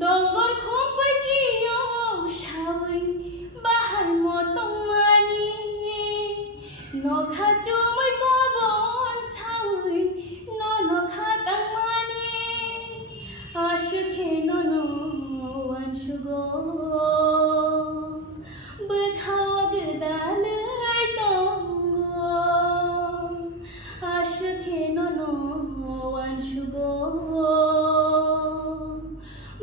Dongor khompai kiyong shawi bahal mo tong mani no khachu moi kobon sawi no khatang mani ashkhe no wanshugo bkhaw gdalai tongo ashkhe no wanshugo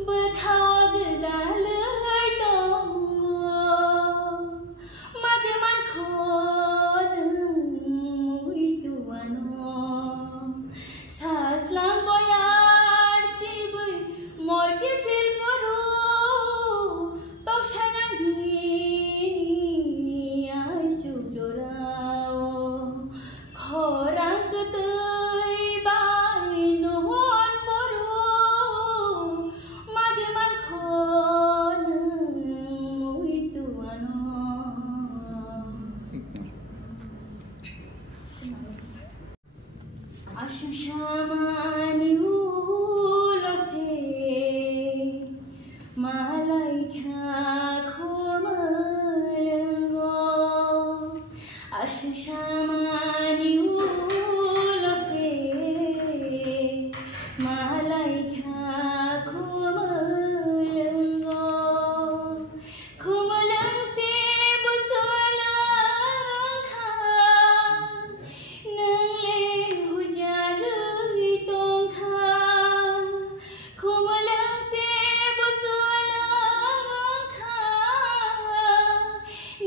bkhaw gdalai tongo mademan khon mui tuano saslam boyar sibui morke fil poru tok shanangi ai chuk jorao khorang kutui bai no hon poru mademan khon mui tuano Ashushamani ulose malai kha khomalengo Ashushamani ulose malai kha khomalengo khomalang se busala kha nang le hujagai tong kha khomalang se busala kha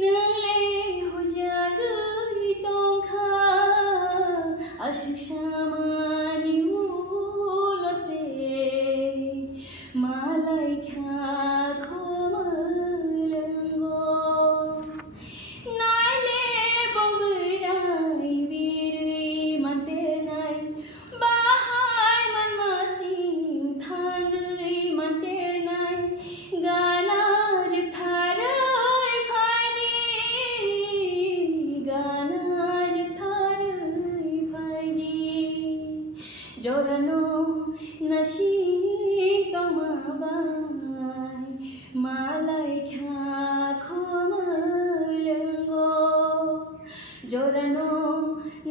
nang le hujagai tong kha ashushamani ulose malai kha khomalengo naile bongbai birui mantenai bahai man masing thangai manternai ganar tharai phaini ganar tharai phaini jorano nashi tomabai malai kha khomalengo jorano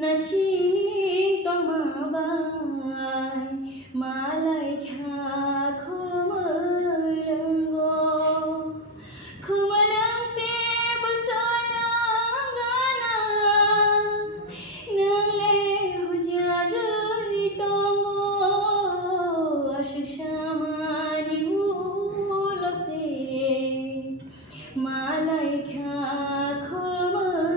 nashi tomabai malai kha khomalengo khomalang se busalang gana nang le hujagai tongo ashushamani ulose malai kha khomalengo